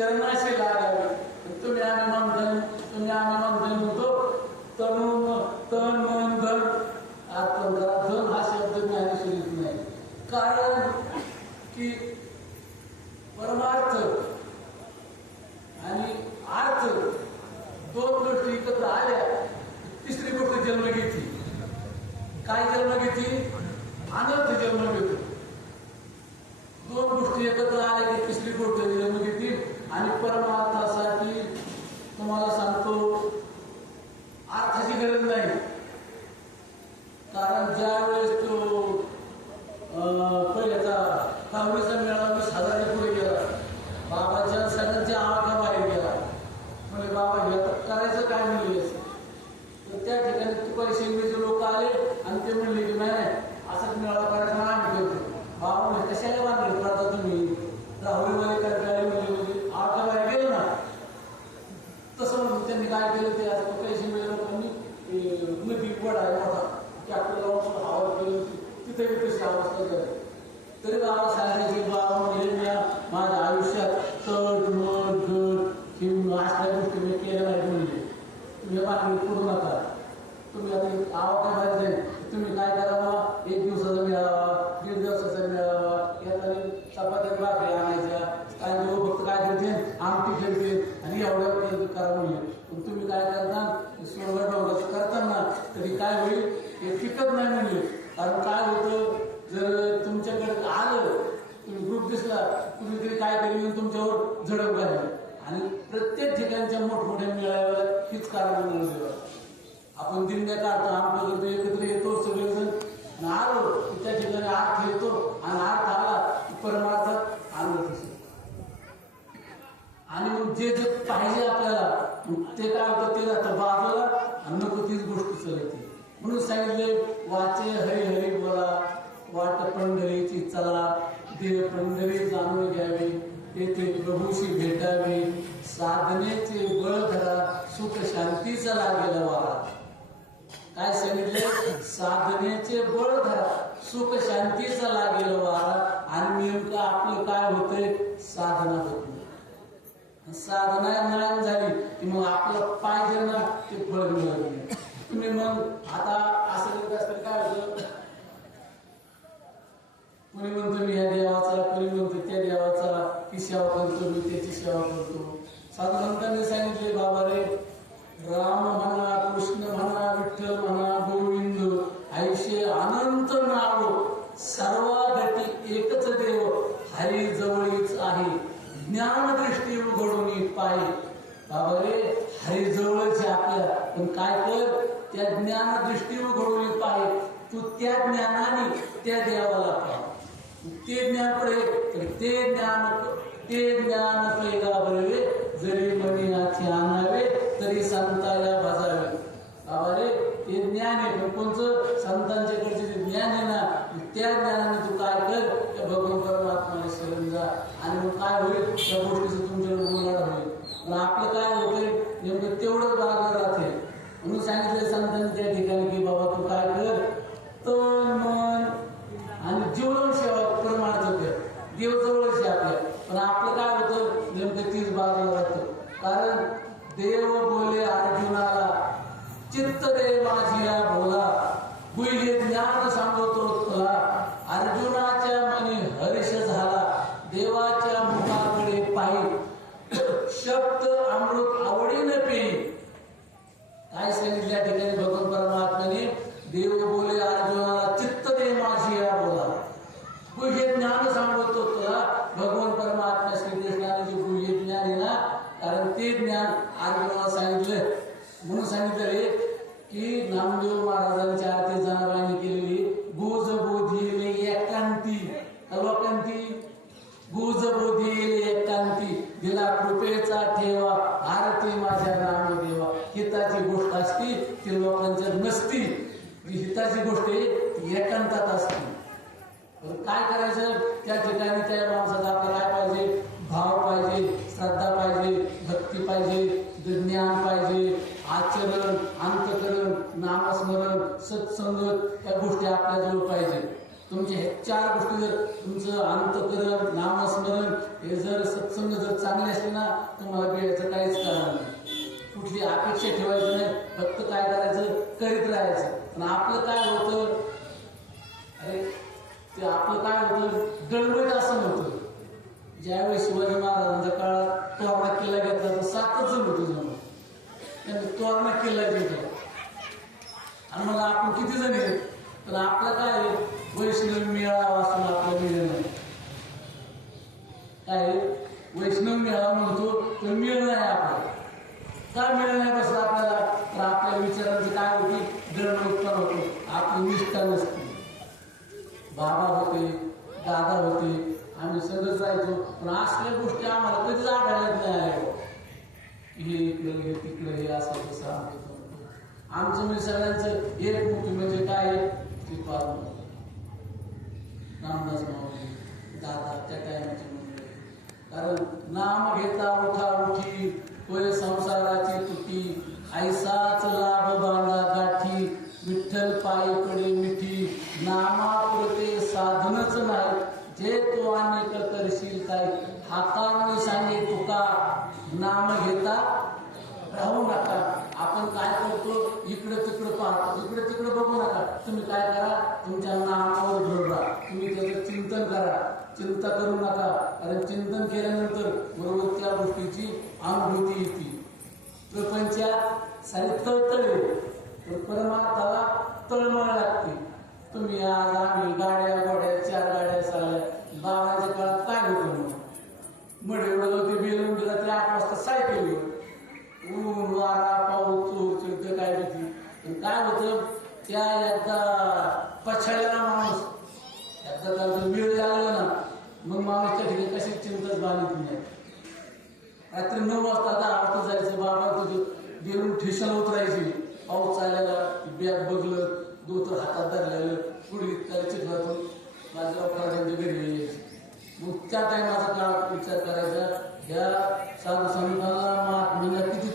German टिकत नाही म्हणजे. कारण काय होतं जर तुमच्याकडे आलं तुम्ही ग्रुप दिसला कुणीतरी काय करून तुमच्यावर झडप घालली आणि प्रत्येक ठिकाणच्या मोठमोठ्या मेळाव्याला हीच कारण आपण दिंड्या काढतो आमचं करतो एकत्र येतो सगळेजण. आलो त्या ठिकाणी आत येतो आणि आत आला परमार्थ आलं आणि मग जे जे पाहिजे आपल्याला ते काय होतं ते जातं बाजूला. म्हणून सांगितले वाचे हरी हरी बोला वाट पंढरीची चला देव पंढरी जाणून घ्यावे तेथे प्रभूशी भेटावे साधनेचे बळ धरा सुख शांतीचा लागेल वारा काय सांगितले? साधनेचे बळ धरा सुख शांतीचा लागेल वारा आणि नेमकं आपलं काय होतंय? साधना होत. साधना नाही झाली की मग आपलं पाहिजे ना ते फळ मिळत नाही तुम्ही मग आता असं करत काय कोणी म्हणतो मी या देवाचा कोणी म्हणतो त्या देवाचा ती सेवा करतो मी त्याची सेवा करतो. साधू सांगितले बाबा रे राम म्हणा कृष्ण म्हणा विठ्ठल म्हणा गोविंद आयुष्य अनंत नाव सर्वासाठी एकच देव हरी जवळीच आहे. ज्ञान ज्ञानदृष्टी उघडून पाय. बाबा रे हरी जवळच आपल्या. पण काय कर ज्ञान दृष्टी उघडवली पाहिजे. तू त्या ज्ञानाने त्या देवाला पाहिजे ते ज्ञान पडे ते ज्ञान ते ज्ञान पैदा भरवे जरी मनी हाती आणावे तरी संताला भाजावे अरे ते ज्ञान आहे. कोणचं? संतांच्याकडचे जे ज्ञान आहे ना त्या ज्ञानाने तू काय कर? भगवान परमात्माने शरण जा. आणि मग काय होईल? त्या गोष्टीचं तुमच्या बोलाड होईल. आपलं काय होतंय? नेमकं तेवढंच बाजार राहते म्हणून सांगितलं संतांनी सत्संगत या गोष्टी आपल्याजवळ पाहिजे तुमचे हे चार गोष्टी जर तुमचं अंतकरण नामस्मरण हे जर सत्संग जर चांगले असले ना तुम्हाला वेळेचं काहीच कारण नाही. कुठली अपेक्षा ठेवायची नाही फक्त काय करायचं? करीत राहायचं. पण आपलं काय होतं? अरे ते आपलं काय होतं? गडबड असं होतं. ज्यावेळी शिवाजी महाराजांच्या काळात तोरणा किल्ला घेतला तर सातच जण होते जण त्यांनी तोरणा किल्ला घेतला आणि मला आपण किती जण येत तर आपलं काय आहे? वैष्णव मेळावा वाचून आपलं मिळेल नाही काय आहे? वैष्णव मेळावा म्हणतो तर मिळ नाही आपला. काय मिळ नाही बसलं आपल्याला? तर आपल्या विचारांची काय होती? गडबड उत्तर होतो. आपली निष्ठा नसते. बाबा होते दादा होते आम्ही सगळं जायचो. पण असल्या गोष्टी आम्हाला कधीच आढळल्यात नाही. हे इकडे हे तिकडे हे असं तसं. आमचं म्हणजे सगळ्यांचं एक मुख्य म्हणजे काय ते पार रामदास माऊली दादा त्या टायमाचे म्हणजे कारण नाम घेता उठा उठी होय संसाराची तुटी ऐसाच लाभ बांधा गाठी विठ्ठल पायी कडे मिठी. नामापुरते साधनच नाही जे तो अनेक करशील काय हाताने सांगे तुका नाम घेता राहू नका. आपण काय करतो इकडे तिकडे पाहा. इकडे तिकडे बघू नका. तुम्ही काय करा? तुमच्या नामावर भर तुम्ही त्याचं चिंतन करा. चिंता करू नका. कारण चिंतन केल्यानंतर बरोबर त्या गोष्टीची अनुभूती येते. प्रपंचात सारी तळतळे तर परमार्थाला तळमळ लागते. तुम्ही आज आम्ही गाड्या गोड्या चार गाड्या चालल्या बाबाच्या काळात काय होतं मग मडे एवढं ते बेलून गेला ते आठ वाजता सायकल ऊन वारा पाऊस चूक काय होती? काय होतं? त्या एकदा पछाडला माणूस. एकदा त्यांचा वेळ लागला ना मग माणूस त्या ठिकाणी कशी चिंताच बांधित नाही रात्री नऊ वाजता आता आठ जायचं बाबा तुझं गेरून ठेशन उतरायची. पाऊस चाललेला बॅग बघलं दोतर हातात धरलेलं पुढे त्याला चिखलातून माझ्या त्यांच्या घरी यायची. मग त्या टायमाचा काळ विचार करायचा? ह्या साधू संतांना महात्म्यांना किती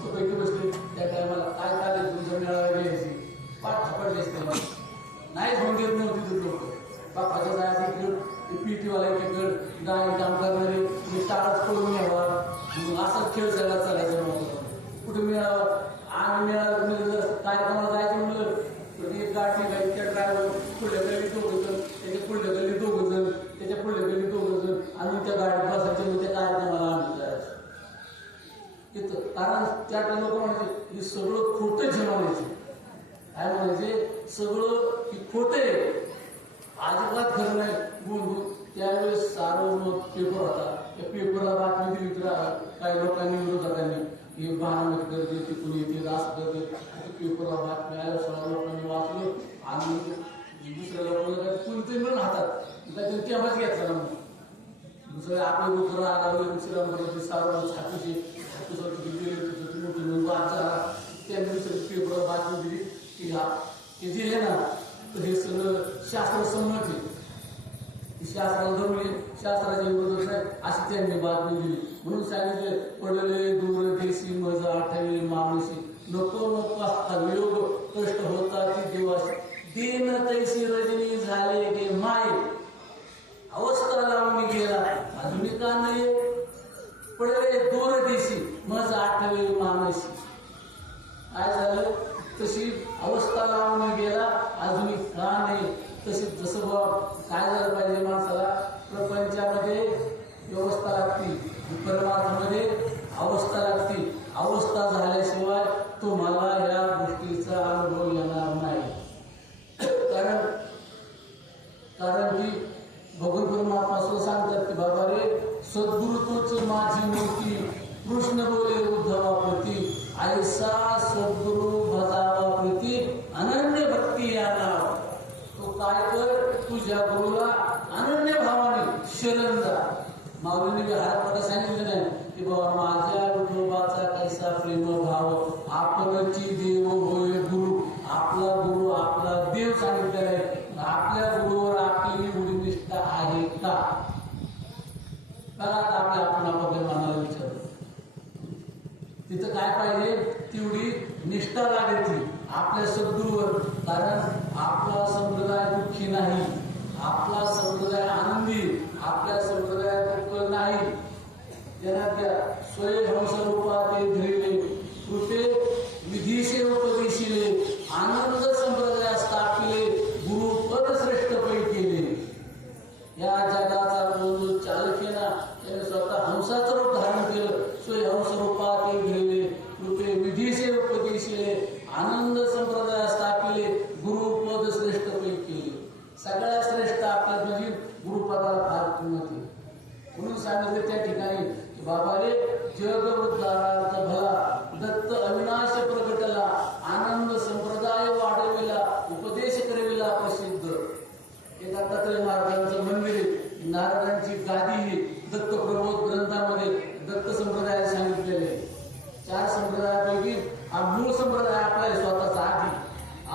आता मस्त पैकी बसले त्या टायमाला काय काय तुमच्या मेळावा घ्यायची पाठ थपडली असते मला नाहीच होऊन देत नव्हती ते लोक. बापाच्या जायचं इकडं पीटीवाला इकडं गाय काम करणारे मी टाळच पळून यावा. असाच खेळ सगळा चालायचा नव्हता. कुठे मिळावा? आम्ही मिळाला म्हणजे जर कार्यक्रमाला जायचं म्हणलं तर एक गाठी गाडीच्या ड्रायव्हर पुढल्या गल्ली दोघं जण त्याच्या पुढल्या गल्ली दोघं जण त्याच्या पुढल्या गल्ली दोघं जण आणि त्या गाडीत बसायचे मग त्या कार्यक्रमाला आम्ही जायचो इथं कारण त्या लोक म्हणजे हे सगळं खोटं जेवणायचे काय म्हणायचे सगळं की खोटं आहे अजिबात खरं नाही गुण गुण त्यावेळेस सार्वजनिक पेपर होता त्या पेपरला लोक रागावले श्रीरामपूरचे सावळ छातीचे छातीसाठी गेले तिथं ती मोठी नोंद आज झाला त्यांनी दुसरी पेपर बातमी दिली की हा हे जे आहे ना तर हे सगळं शास्त्रसंमत आहे शास्त्राला जमले शास्त्राचे विरोधक नाही अशी त्यांनी बातमी दिली म्हणून सांगितले पडले दूर देशी मज आठवे माणूसी नको नको हा वियोग कष्ट होता ती दिवस दिन तैसी रजनी झाले गे माय अवस्था लावून गेला अजूनही का नाही पडले दूर देशी मज आठवे माणसी काय झालं तशी अवस्था लावून गेला अजूनही का नाही तशी जसं बा काय झालं पाहिजे माणसाला प्रपंचामध्ये व्यवस्था लागती परमार्थामध्ये अवस्था लागती अवस्था झाल्याशिवाय तुम्हाला या गोष्टीचा अनुभव येणार नाही कारण कारण की भगवान परमात्मा स्वतः सांगतात की बाबा रे सद्गुरु तोच माझी मूर्ती कृष्ण बोले उद्धवा प्रती ऐसा सद्गुरु भजावा प्रती अनन्य भक्ती या नाव तो काय कर तुझ्या गुरुला अनन्य भावाने शरण जा माऊलीने बी हात मला सांगितलं नाही की बाबा माझ्या विठोबाचा कैसा प्रेम भाव आपणची देव होय गुरु आपला गुरु आपला देव सांगितलेला आहे आपल्या गुरुवर आपली एवढी निष्ठा आहे का कारण आपल्या आपण आपल्या मनाला विचार तिथं काय पाहिजे तेवढी निष्ठा लागेल आपल्या सद्गुरूवर कारण आपला संप्रदाय दुःखी नाही. आपला संप्रदाय आनंदी. आपल्या संप्रदाय दुःख नाही. ज्यांना त्या स्वयंहंस रूपात धरिले कृपे विधीशे उपदेशिले आनंद संप्रदाय स्थापिले गुरु पद श्रेष्ठ पै केले या जगाचा जो चालक आहे ना त्याने स्वतः हंसाचं रूप धारण केलं स्वयंहंस रूपात ते गेले कृपे विधीचे उपदेशिले आनंद संप्रदाय स्थापिले गुरुपद श्रेष्ठ पै केले सगळ्यात श्रेष्ठ आपल्या म्हणजे गुरुपदाला फार किंमत आहे म्हणून सांगितलं त्या ठिकाणी की बाबा रे जग उद्धारार्थ भला दत्त अविनाश प्रगटला आनंद संप्रदाय वाढविला उपदेश करविला प्रसिद्ध हे दत्तात्रय महाराजांचं मंदिर आहे नारदांची गादी आहे दत्त प्रबोध ग्रंथामध्ये दत्त संप्रदाय सांगितलेले आहे चार संप्रदायापैकी हा मूळ संप्रदाय आपला आहे स्वतःचा आधी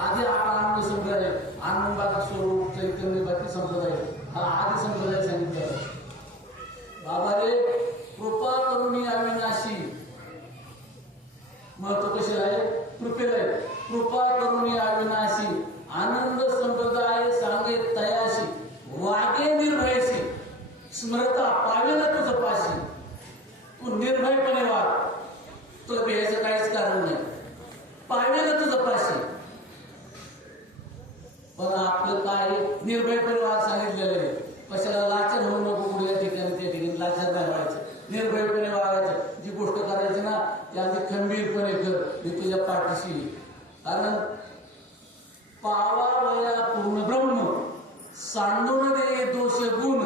आधी आपला आनंद संप्रदाय आनंदाचा स्वरूप चैतन्य भक्ती संप्रदाय. हा आदि संप्रदाय सांगितलं आहे. बाबा रे कृपा करुणी अविनाशी महत्त्व कसे आहे? कृपेला आहे. कृपा करुणी अविनाशी आनंद संप्रदाय सांगे तयाशी. वागे निर्भयशी. स्मरता पावेल ना तुझं पाशी तू निर्भयपणे वाग. तुला भ्यायचं काहीच कारण नाही. पावेल ना तुझं पाशी पण आपलं काय निर्भयपणे वाद सांगितलेलं आहे कशाला लाचार होऊ नको कुठल्या ठिकाणी त्या ठिकाणी लाचार नाही व्हायचं. निर्भयपणे वागायचं. जी गोष्ट करायची ना ती अगदी खंबीरपणे कर. मी तुझ्या पाठीशी कारण पावा वया पूर्ण ब्रह्म सांडून दे दोष गुण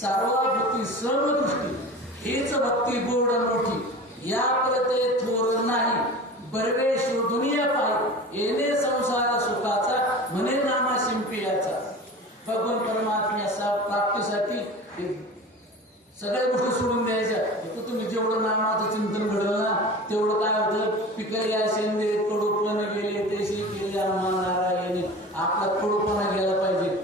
सर्वाभूती सर्व दृष्टी हेच भक्ती गोड मोठी. या प्रते थोर नाही. बरवे दुनिया पाय. येणे संसार सुखाचा म्हणे नामा शिंपियाचा भगवान परमात्म्याचा प्राप्तीसाठी सगळ्या गोष्टी सोडून द्यायच्या. तर तुम्ही जेवढं नामाचं चिंतन घडलं ना तेवढं काय होतं? पिकल्या शेंदे कडूपण गेले तेशी केले नारायण आपला कडूपणा गेला पाहिजे.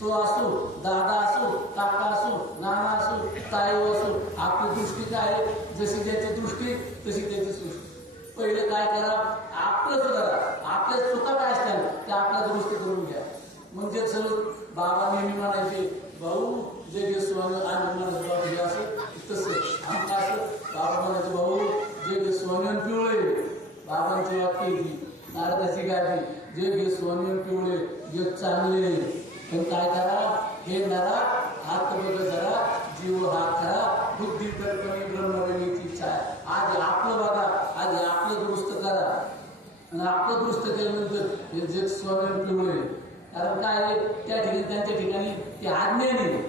तो असो दादा असो काका असो नाना असो ताई असो आपली दृष्टी काय आहे? जशी त्याची दृष्टी तशी त्याची सृष्टी पहिले काय करा आपलं सुधारा आपल्या चुका काय असतात त्या आपल्या दुरुस्त करून घ्या म्हणजे सगळं बाबा नेहमी म्हणायचे भाऊ जे जे स्वामी आणि म्हणायचं बाबा असं तसं आमचं असं बाबा म्हणायचे भाऊ जे जे स्वामी पिवळे बाबांची वाक्य ती नारदाची गादी. जे घे स्वामी पिवळे जे चांगले पण काय करा हे नरा हात बघ जरा जीव हा खरा बुद्धी तर्पणे ब्रह्मवेळीची इच्छा आहे आज आपलं बघा आज आपलं दुरुस्त करा. आणि आपलं दुरुस्त केल्यानंतर हे जे स्वामी कारण काय आहे, त्या ठिकाणी त्यांच्या ठिकाणी ते आज्ञाने नाही.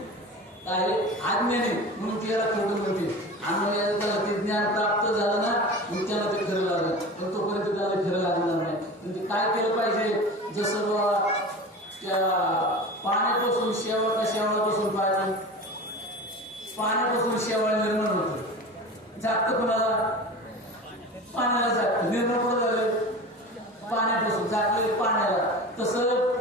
काय आहे? नाही. म्हणून त्याला खोटं म्हणते. आणि त्याला ते ज्ञान प्राप्त झालं ना मग त्याला ते खरं लागलं. पण तोपर्यंत त्याला खरं लागणार नाही. पण ते काय केलं पाहिजे? जसं बुवा त्या पाण्यापासून शेवा का शेवळापासून पाहिजे पाण्यापासून त्याच्यामध्ये शेवाळ निर्माण होतं. जागत कुणाला? पाण्याला जागत. निर्माण कोण झालं? पाण्यापासून जागले पाण्याला. तसं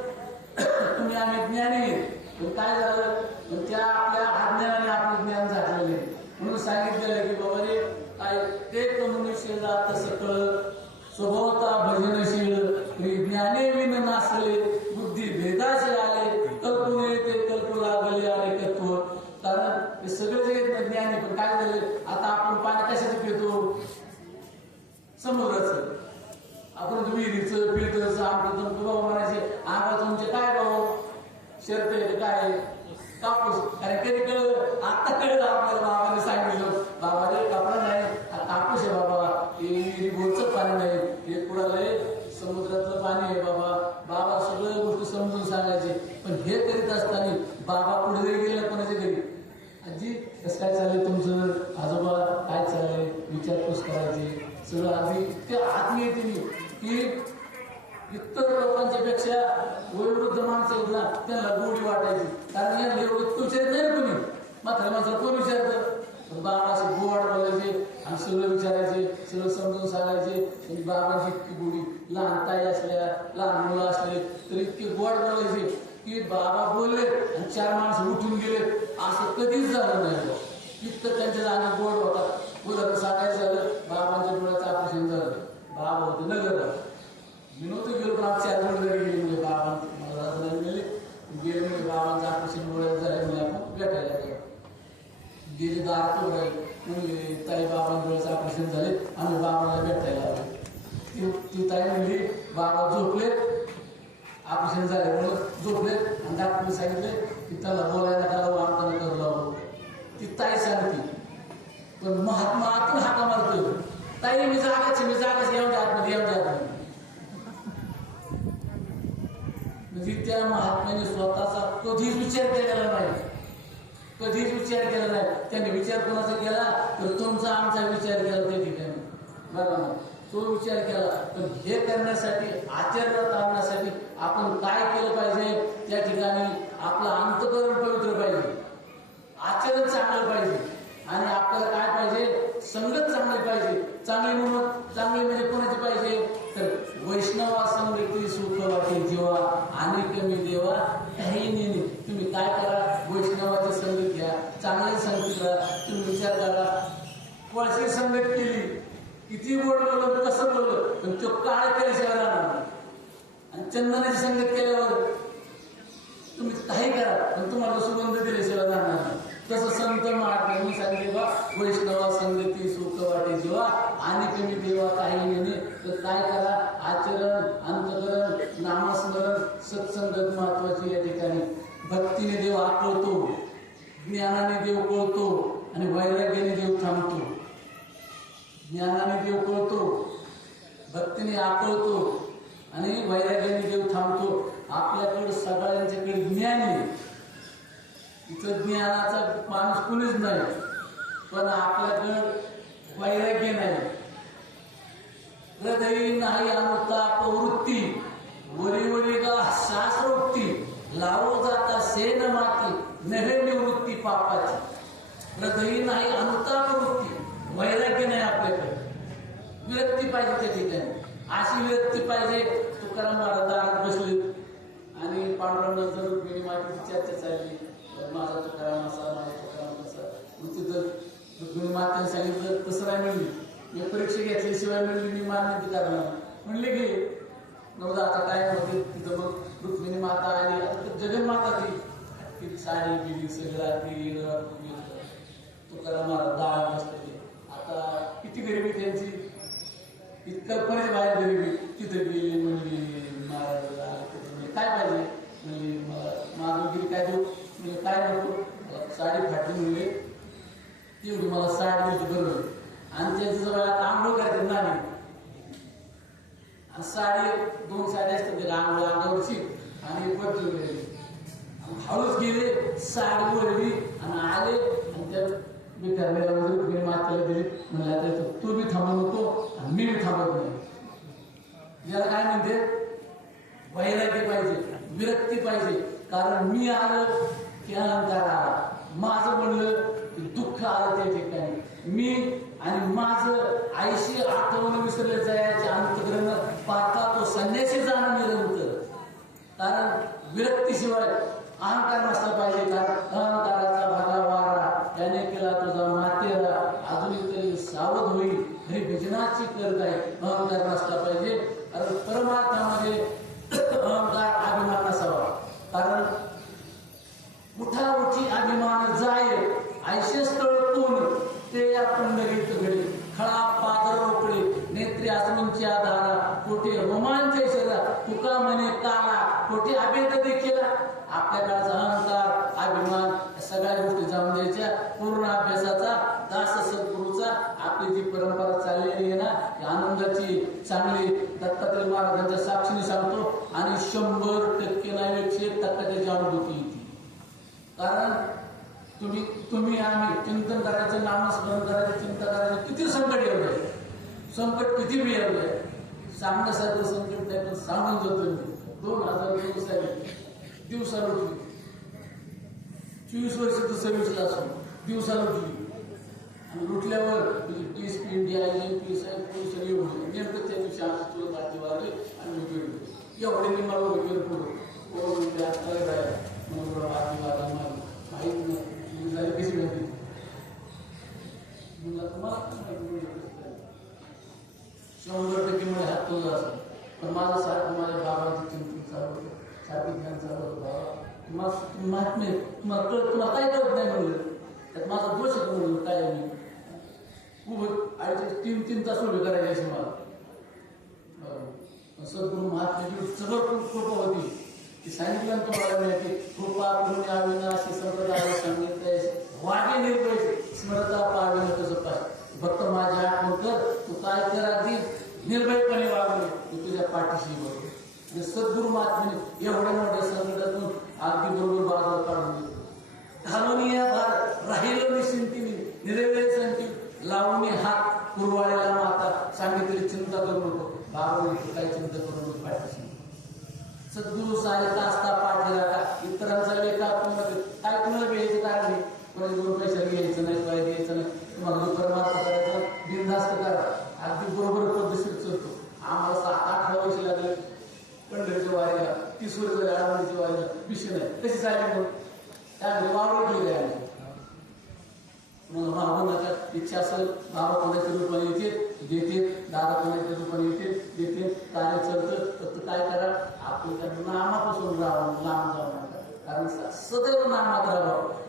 तुम्ही आम्ही ज्ञानी आहे. पण काय झालं? पण त्या आपल्या अज्ञानाने आपलं ज्ञान झालेलं आहे. म्हणून सांगितलेलं की बाबा रे काय ते कमुनिशील जात सकळ स्वभावता भजनशील ज्ञाने विन नासले बुद्धी भेदाशी आले कल्पू येते कल्पू लागले आले तत्व. कारण हे सगळे जे आहेत ज्ञानी पण काय झालं? आता आपण पाणी कशाचं पितो? समुद्राचं आपण विहिरीचं फिल्टरचं आमचं तुमचं भाऊ म्हणायचे आम्हाला तुमचे काय भाऊ शर्ट काय कापूस. कारण कधी कळलं? आता कळलं आपल्याला बाबाने सांगितलं. बाबा रे कपडा नाही. कापूस आहे बाबा. हे बोलच पाणी नाही. हे कुणाला समुद्रातलं पाणी आहे बाबा. बाबा सगळं गोष्ट समजून सांगायचे. पण हे करीत असताना बाबा पुढे जरी गेले कोणाच्या घरी? आजी कसं काय चाललंय तुमचं? आजोबा काय चाललंय? विचारपूस करायची. सगळं आधी इतके आत्मीय तुम्ही की इतर लोकांच्या पेक्षा वयोवृद्ध माणसं आहेत ना त्यांना गोडी वाटायची. कारण यांना एवढं इतकं विचारत नाही कोणी? मात्र माणसाला कोण विचारतं? पण बाबा असे बोलायचे आणि सगळं विचारायचे सगळं समजून सांगायचे. आणि बाबांची इतकी गोडी लहान ताई असल्या लहान मुलं असले तर इतके गोड बोलायचे की बाबा बोलले आणि चार माणसं उठून गेले. असं कधीच झालं नाही. इतकं त्यांच्या जागा गोड होता. उदाहरण सांगायचं झालं. बाबांच्या डोळ्याचं ऑपरेशन झालं. बाबा होते नगर मी गेलो पण आमच्या चार घरी गेले म्हणजे बाबा मला राजाला गेले गेले म्हणजे बाबांचं ऑपरेशन डोळ्यात झालं म्हणजे आपण भेटायला गेलो गेले दारात उभं म्हणजे ताई बाबा डोळ्याचं ऑपरेशन झाले. आम्ही बाबाला भेटायला आलो. ती ती ताई म्हणली बाबा झोपले ऑपरेशन झाल्यामुळं झोपले आणि डॉक्टरने सांगितले की त्याला बोलायला त्याला वाढताना करू लागलो ती ताई सांगते पण महात्मा आतून हाका मारतो ताई मी जागाची मी जागाच येऊन द्या आतमध्ये येऊन द्या आतमध्ये. की त्या महात्म्याने स्वतःचा कधीच विचार केलेला नाही. कधीच विचार केला नाही. त्याने विचार कोणाचा केला? तर तुमचा आमचा विचार केला त्या ठिकाणी. बरोबर तो विचार केला. पण हे करण्यासाठी आचरणात आणण्यासाठी आपण काय केलं पाहिजे त्या ठिकाणी आपलं अंतकरण पवित्र पाहिजे आचरण चांगलं पाहिजे आणि आपल्याला काय पाहिजे संगत चांगली पाहिजे चांगली म्हणून चांगली म्हणजे कोणाची पाहिजे तर वैष्णवा संगती सुख वाटे जीवा आणि कमी देवा काही नेणे तुम्ही काय करा वैष्णवाची संगत घ्या चांगली संगत करा तुम्ही विचार करा कोळशी संगत केली किती गोड बोललो कसं बोललो पण तो काळ केल्याशिवाय राहणार नाही. आणि चंदनाची संगत केल्यावर तुम्ही काही करा पण तुम्हाला सुगंध दिल्याशिवाय जाणार नाही तसं संत महात्म्यांनी सांगितले बा वैष्णवा संगती सुख वाटे जीवा आणि कमी देवा काही नेणे तर काय करा आचरण अंतकरण नामस्मरण सत्संगत महत्वाची या ठिकाणी भक्तीने देव आकळतो ज्ञानाने देव कळतो आणि वैराग्याने देव थांबतो. ज्ञानाने देव कळतो भक्तीने आकळतो आणि वैराग्याने देव थांबतो. आपल्याकडे सगळ्यांच्याकडे ज्ञान आहे. इथं ज्ञानाचा माणूस कुणीच नाही पण आपल्याकडं वैराग्य नाही. हृदय नाही अनुताप वृत्ती वरी वरी का शास्त्रोक्ती लावो जाता सेन माती नव्हे पापाची हृदयी नाही अनुताप वैराग्य नाही आपल्याकडे. विरक्ती पाहिजे त्या ठिकाणी. अशी विरक्ती पाहिजे तुकाराम महाराज दारात बसले. आणि पांडुरंगाचं रुक्मिणी मातेची चर्चा चालली माझा तुकाराम असा माझा तुकाराम असा मग तिथं रुक्मिणी मातेने सांगितलं तसं नाही मिळली मी परीक्षा घेतल्याशिवाय मिळली मी मान्य करणार म्हणले की नव्हता आता काय होते? तिथं मग रुक्मिणी माता आली. आता जगन जगन्माता ती. ती साडी बिडी सगळं ती तुकाराम महाराज दारात आता किती गरिबी त्यांची? इतकं परत बाहेर गरिबी तिथं गेली म्हणली महाराज आले काय पाहिजे? म्हणजे मला माधवगिरी काय देऊ? म्हणजे काय नको. साडी फाटली म्हणले. तेवढी मला साडी दिली बरोबर आणि त्याच्याजवळ आता आंघोळ करते नाणी आणि साडी दोन साडी असतात त्याला आंघोळ अंगावरची आणि पटली गेली हळूच गेले साड वळली आणि आले आणि त्या मी करण्याला मी मातेला दिली म्हणला तर तू बी थांबत होतो आणि मी बी थांबत नाही. याला काय म्हणते? वैराग्य पाहिजे विरक्ती पाहिजे. कारण मी आलं की अहंकार आला. माझं म्हणलं की दुःख आलं त्या ठिकाणी. मी आणि माझं आईशी आठवण विसरले जायचे अंतग्रह पाहता तो संन्यासी जाणं निरंतर कारण विरक्तीशिवाय अहंकार नसला पाहिजे का अहंकाराचा भागा वारा. त्याने केला तुझा मातेरा. अजूनही तरी सावध होईल. हे भजनाची करत आहे. अहंकार नसला पाहिजे. कारण परमार्थामध्ये अहंकार अभिमान नसावा कारण उठा उठी अभिमान जाय ऐशे स्थळ कोण ते या पुंडलिक घडे खळा पादर रोकडे नेत्रे असूनच्या धारा कोठे रोमांच तुका म्हणे काला कोठे अभेद देखील. आपल्या काळाचा अहंकार अभिमान सगळ्या गोष्टी जाऊन द्यायच्या. पूर्ण अभ्यासाचा दास सद्गुरूचा आपली जी परंपरा चाललेली आहे ना ही आनंदाची चांगली दत्तात्रय महाराजांच्या साक्षीने सांगतो आणि शंभर टक्के नाही एकशे एक टक्का त्याची येते. कारण तुम्ही तुम्ही आम्ही चिंतन करायचं नामस्मरण करायचं चिंता करायचं किती संकट येऊ संकट किती मिळवलंय येऊ द्या सांगण्यासारखं नाही पण सांगून जातो मी दोन हजार चोवीस आहे दिवसाला उठली. चोवीस वर्ष तर सर्व्हिसला असो दिवसाला उठली. आणि उठल्यावर तुझी पी इंडिया एम पी साहेब पोलीस सगळी उठली नेमकं त्या दिवशी आज तुला पाठी वारली आणि उठले एवढे मी मला वगैरे पुढं. कोण म्हणजे आता काय म्हणून पाठी वारला मला माहीत नाही. तुझी झाली कशी झाली म्हणलं तुम्हाला शंभर टक्के मला असं पण माझा सारखं माझ्या बाबांचं चिंतन चालू होतं. सारखं चालू होतं. बाबा तुम्हाला तुम्हाला माहीत नाही तुम्हाला कळत तुम्हाला काही कळत नाही म्हणलं. त्यात माझा दोष येतो म्हणलं काय मी खूप आईचे तीन तीन तास उभे करायचे असे मला. बरं. सद्गुरू महात्म्याची सगळं खूप कृपा होती. ती सांगितलं तुम्हाला मिळते कृपा करून यावी अशी संप्रदाय सांगितलंय वागे निर्भय स्मरता पाहावी ना तसं पाहिजे? फक्त माझी आठवण कर. तू काय कर अगदी निर्भयपणे पाठीशी बरोबर आणि म्हणजे सद्गुरू महात्म्याने एवढ्या मोठ्या संकटातून अगदी बरोबर बाजार काढून दिले. घालून या भार. राहिलं निश्चिंतीने निरवेळ संती लावून हात. कुरवाळेला माता. सांगितली चिंता करू नको. बाबा काय चिंता करू नको. पाठीशी सद्गुरु साहित्य असता पाठीला का? इतरांचा लेखा कुणाला काय तुम्हाला घ्यायचं कारण नाही. कोणाचे दोन पैसे घ्यायचं नाही काय घ्यायचं नाही. तुम्हाला जो परमार्थ करायचा बिनधास्त करा अगदी बरोबर पद्धतशीर चालतो आम्हाला सात आठ वर्ष लागले पंढरीच्या वारीला तीस वर्ष झाले आळवणीच्या वारीला विषय नाही. कशी चालली मग त्यामध्ये वावर केले आमचे. मग बाबा नका इच्छा असेल बाबा कोणाच्या रूपाने येते देते दादा कोणाच्या रूपाने येते देते कार्य चलतं. तर काय करा? आपण त्या नामापासून राहावं लांब जाऊ नका. कारण स- सदैव नामात राहावं